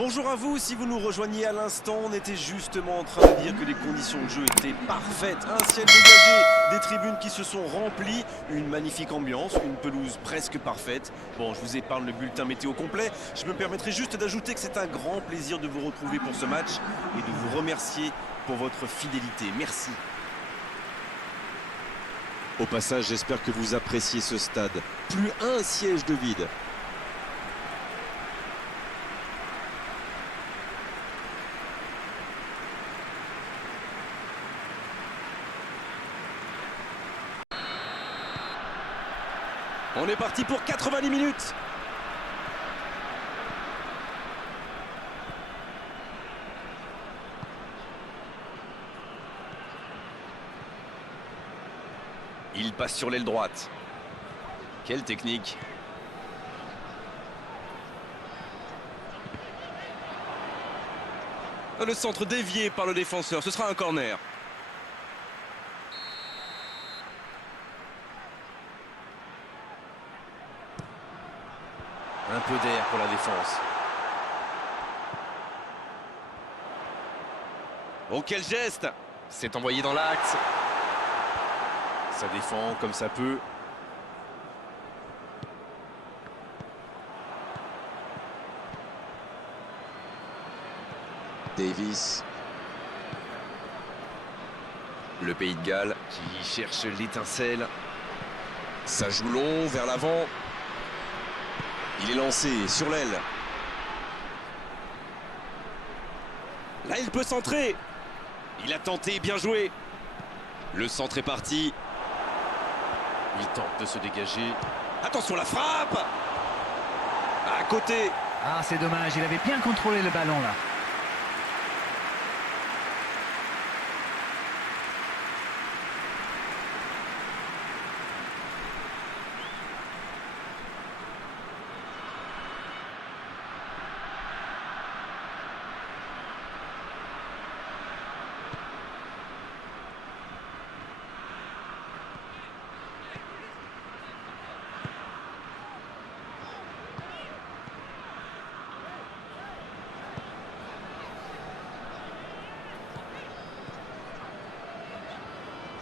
Bonjour à vous, si vous nous rejoignez à l'instant, on était justement en train de dire que les conditions de jeu étaient parfaites. Un ciel dégagé, des tribunes qui se sont remplies, une magnifique ambiance, une pelouse presque parfaite. Bon, je vous épargne le bulletin météo complet, je me permettrai juste d'ajouter que c'est un grand plaisir de vous retrouver pour ce match et de vous remercier pour votre fidélité. Merci. Au passage, j'espère que vous appréciez ce stade. Plus un siège de vide. On est parti pour 90 minutes. Il passe sur l'aile droite. Quelle technique. Le centre dévié par le défenseur, ce sera un corner. Un peu d'air pour la défense. Oh, quel geste! C'est envoyé dans l'axe. Ça défend comme ça peut. Davis. Le Pays de Galles qui cherche l'étincelle. Ça joue long vers l'avant. Il est lancé sur l'aile. Là, il peut centrer. Il a tenté, bien joué. Le centre est parti. Il tente de se dégager. Attention, la frappe! À côté. Ah, c'est dommage, il avait bien contrôlé le ballon là.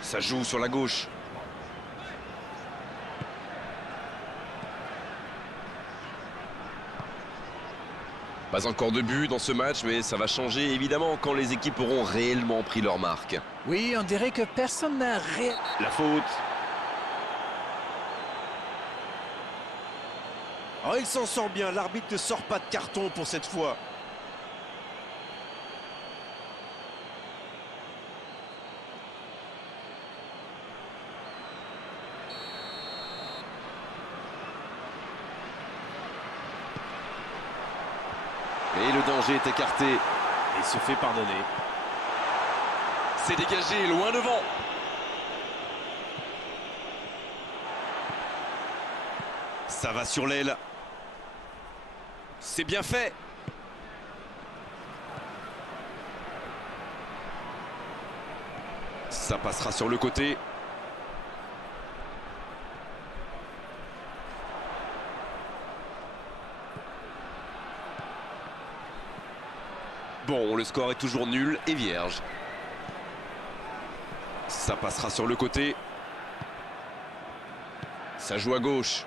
Ça joue sur la gauche. Pas encore de but dans ce match, mais ça va changer évidemment quand les équipes auront réellement pris leur marque. Oui, on dirait que personne n'a La faute. Oh, il s'en sort bien, l'arbitre ne sort pas de carton pour cette fois. Et le danger est écarté et se fait pardonner. C'est dégagé loin devant. Ça va sur l'aile. C'est bien fait. Ça passera sur le côté. Bon, le score est toujours nul et vierge. Ça passera sur le côté. Ça joue à gauche.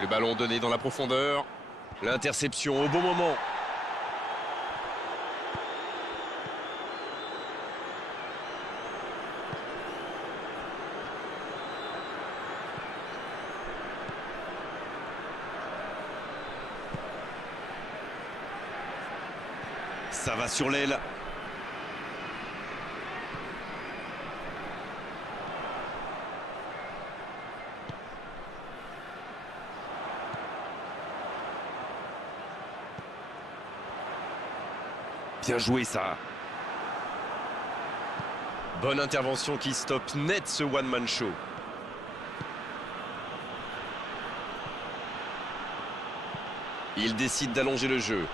Le ballon donné dans la profondeur. L'interception au bon moment. Ça va sur l'aile. Bien joué ça. Bonne intervention qui stoppe net ce one-man show. Il décide d'allonger le jeu.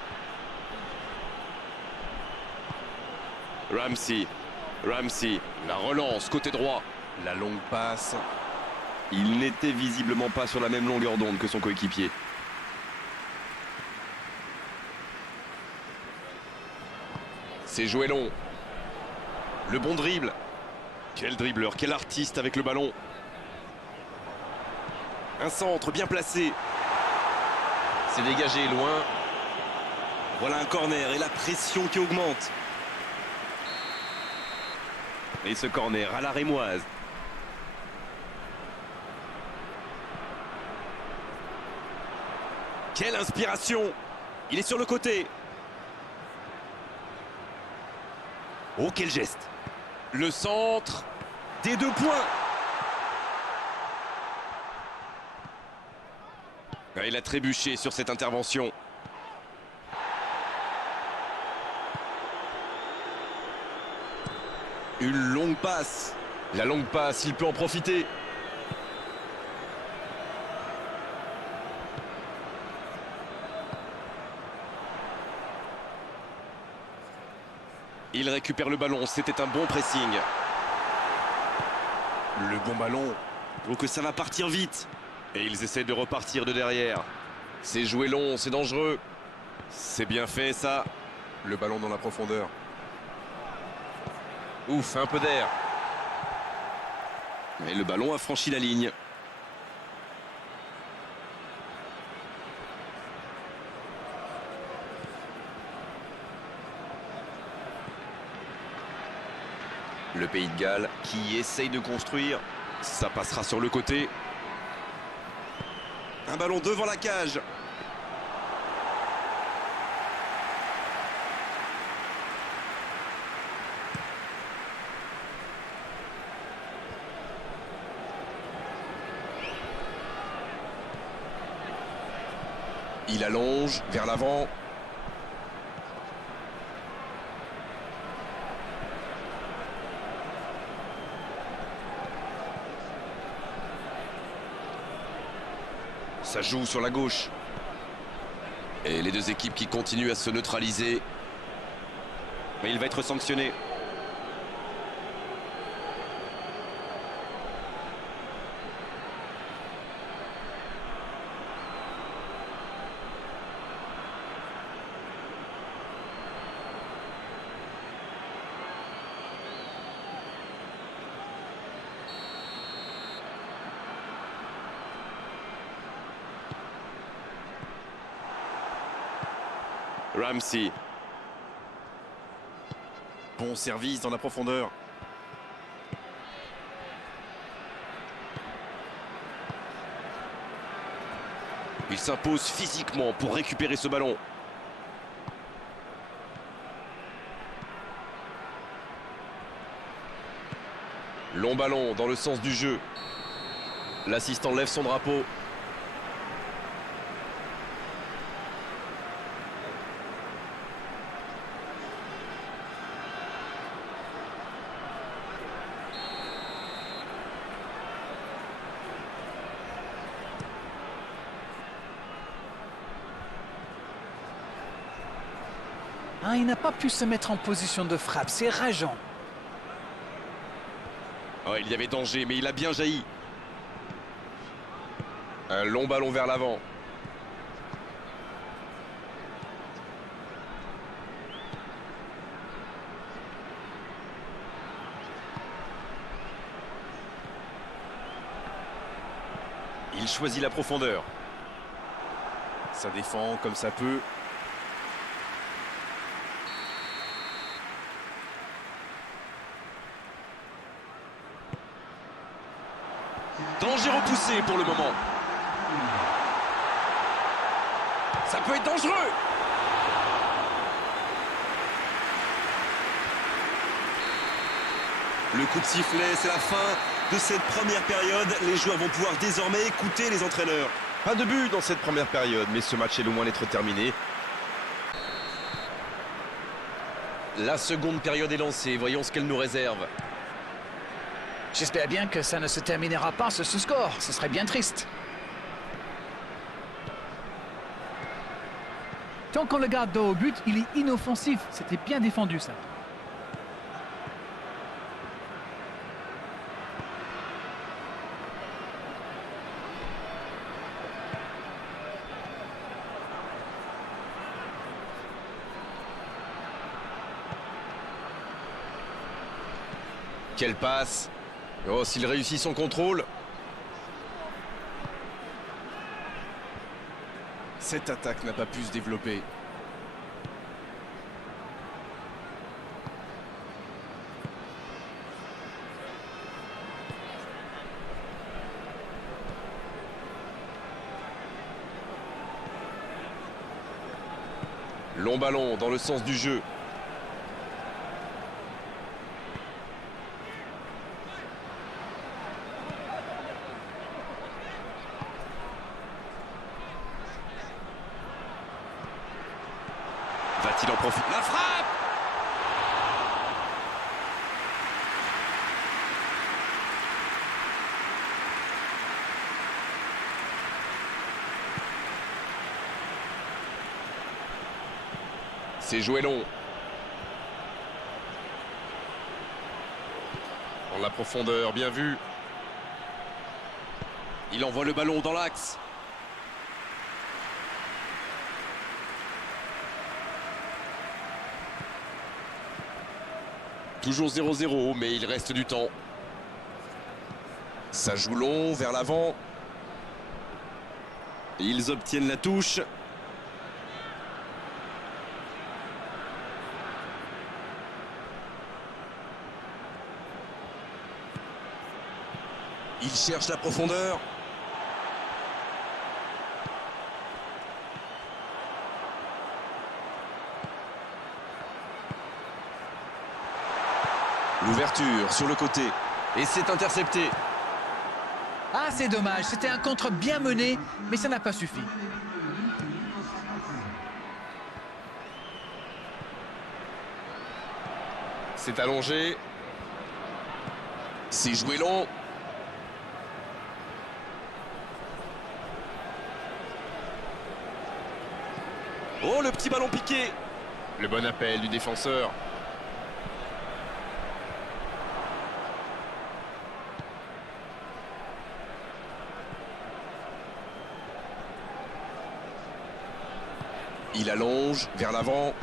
Ramsey, la relance côté droit, la longue passe. Il n'était visiblement pas sur la même longueur d'onde que son coéquipier. C'est joué long. Le bon dribble. Quel dribbleur, quel artiste avec le ballon. Un centre bien placé. C'est dégagé loin. Voilà un corner et la pression qui augmente. Et ce corner à la rémoise. Quelle inspiration! Il est sur le côté. Oh, quel geste! Le centre des 2 points. Ah, il a trébuché sur cette intervention. Une longue passe. La longue passe, il peut en profiter. Il récupère le ballon, c'était un bon pressing. Le bon ballon. Donc ça va partir vite. Et ils essaient de repartir de derrière. C'est joué long, c'est dangereux. C'est bien fait ça. Le ballon dans la profondeur. Ouf, un peu d'air. Et le ballon a franchi la ligne. Le Pays de Galles qui essaye de construire. Ça passera sur le côté. Un ballon devant la cage. Il allonge vers l'avant. Ça joue sur la gauche. Et les 2 équipes qui continuent à se neutraliser. Mais il va être sanctionné. Ramsey. Bon service dans la profondeur. Il s'impose physiquement pour récupérer ce ballon. Long ballon dans le sens du jeu. L'assistant lève son drapeau. Ah, il n'a pas pu se mettre en position de frappe, c'est rageant. Oh, il y avait danger, mais il a bien jailli. Un long ballon vers l'avant. Il choisit la profondeur. Ça défend comme ça peut. Danger repoussé pour le moment. Ça peut être dangereux. Le coup de sifflet, c'est la fin de cette première période. Les joueurs vont pouvoir désormais écouter les entraîneurs. Pas de but dans cette première période, mais ce match est loin d'être terminé. La seconde période est lancée, voyons ce qu'elle nous réserve. J'espère bien que ça ne se terminera pas sur ce score, ce serait bien triste. Tant qu'on le garde dos au but, il est inoffensif. C'était bien défendu ça. Quelle passe! Oh, s'il réussit son contrôle. Cette attaque n'a pas pu se développer. Long ballon dans le sens du jeu. Va-t-il en profiter? La frappe! C'est joué long. En la profondeur, bien vu. Il envoie le ballon dans l'axe. Toujours 0-0, mais il reste du temps. Ça joue long, vers l'avant. Ils obtiennent la touche. Il cherche la profondeur. L'ouverture sur le côté. Et c'est intercepté. Ah, c'est dommage. C'était un contre bien mené, mais ça n'a pas suffi. C'est allongé. C'est joué long. Oh, le petit ballon piqué. Le bon appel du défenseur. Il allonge vers l'avant.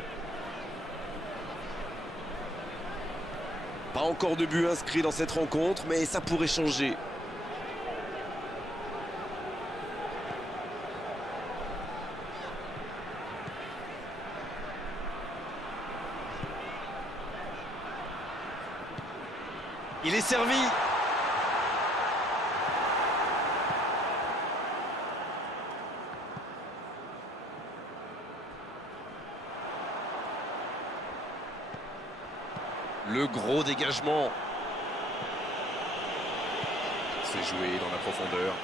Pas encore de but inscrit dans cette rencontre, mais ça pourrait changer. Il est servi. Le gros dégagement. C'est joué dans la profondeur.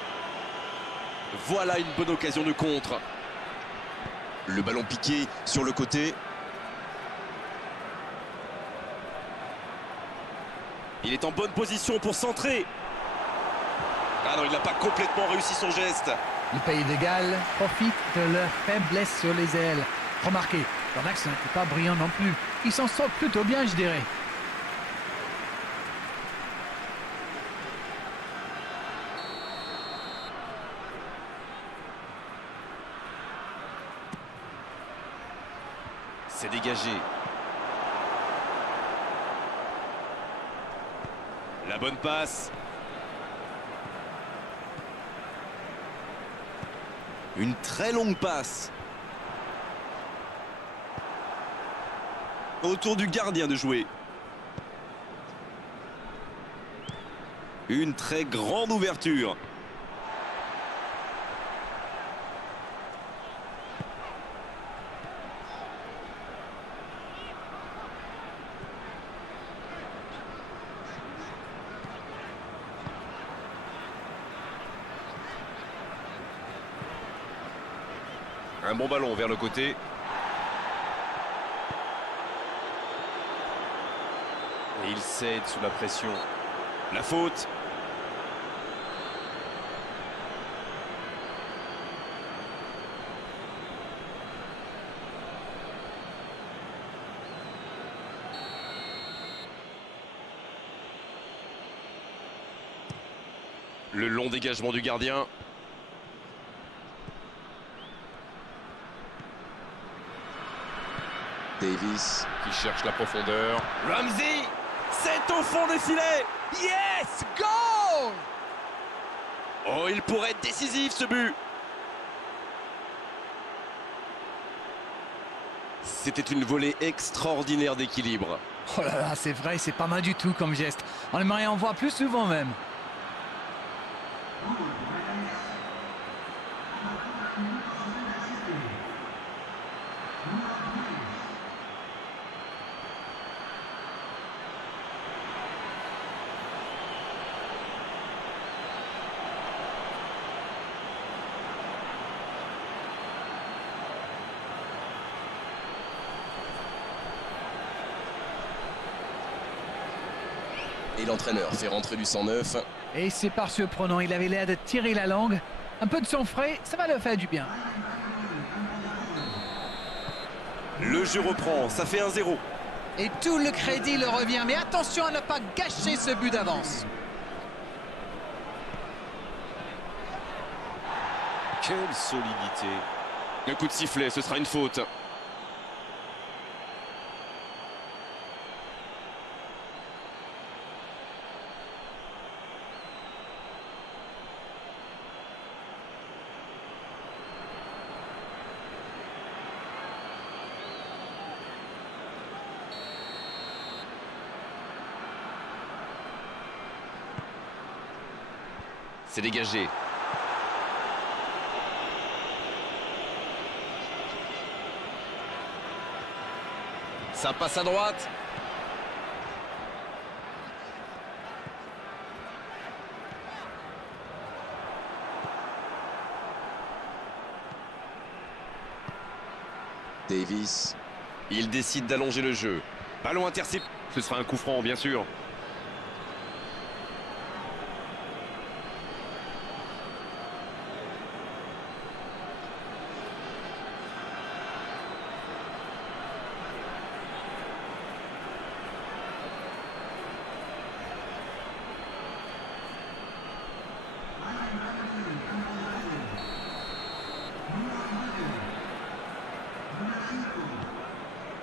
Voilà une bonne occasion de contre. Le ballon piqué sur le côté. Il est en bonne position pour centrer. Ah non, il n'a pas complètement réussi son geste. Le Pays de Galles profite de leur faiblesse sur les ailes. Remarquez, leur axe n'était pas brillant non plus. Ils s'en sortent plutôt bien, je dirais. C'est dégagé. La bonne passe. Une très longue passe. Autour du gardien de jouer. Une très grande ouverture. Un bon ballon vers le côté. Et il cède sous la pression. La faute. Le long dégagement du gardien. Davis qui cherche la profondeur. Ramsey, C'est au fond des filets. Yes! Goal! Oh, il pourrait être décisif ce but. C'était une volée extraordinaire d'équilibre. Oh là là, c'est vrai, c'est pas mal du tout comme geste. On aimerait en voir plus souvent même. Et l'entraîneur fait rentrer du 109. Et c'est pas surprenant, il avait l'air de tirer la langue. Un peu de sang frais, ça va leur faire du bien. Le jeu reprend, ça fait 1-0. Et tout le crédit leur revient, mais attention à ne pas gâcher ce but d'avance. Quelle solidité. Un coup de sifflet, ce sera une faute. C'est dégagé. Ça passe à droite. Davis. Il décide d'allonger le jeu. Ballon intercepté. Ce sera un coup franc, bien sûr.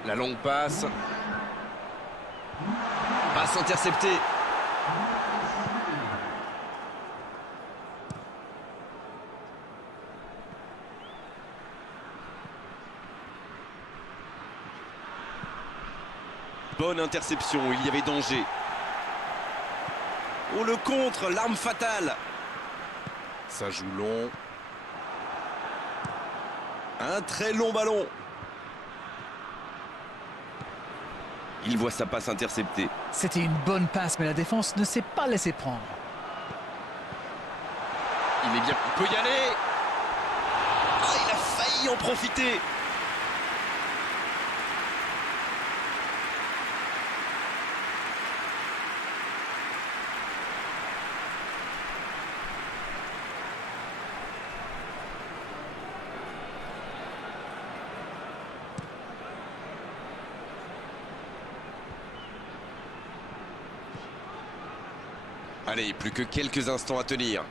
La longue passe. Passe interceptée. Bonne interception, il y avait danger. Oh, le contre, l'arme fatale. Ça joue long. Un très long ballon. Il voit sa passe interceptée. C'était une bonne passe, mais la défense ne s'est pas laissée prendre. Il est bien. Il peut y aller. Ah, il a failli en profiter. Allez, plus que quelques instants à tenir.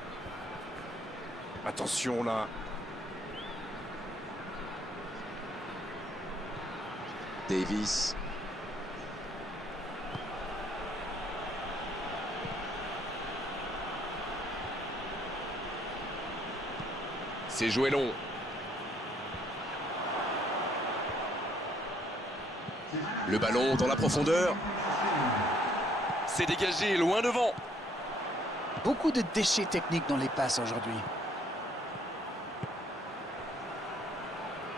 Attention là. Davis. C'est joué long. Le ballon dans la profondeur. C'est dégagé, loin devant. Beaucoup de déchets techniques dans les passes aujourd'hui.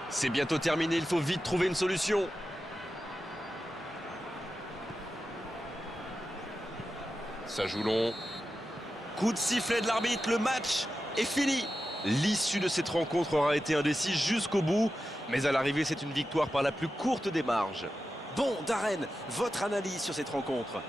C'est bientôt terminé, il faut vite trouver une solution. Ça joue long. Coup de sifflet de l'arbitre, le match est fini. L'issue de cette rencontre aura été indécise jusqu'au bout, mais à l'arrivée, c'est une victoire par la plus courte des marges. Bon, Darren, votre analyse sur cette rencontre?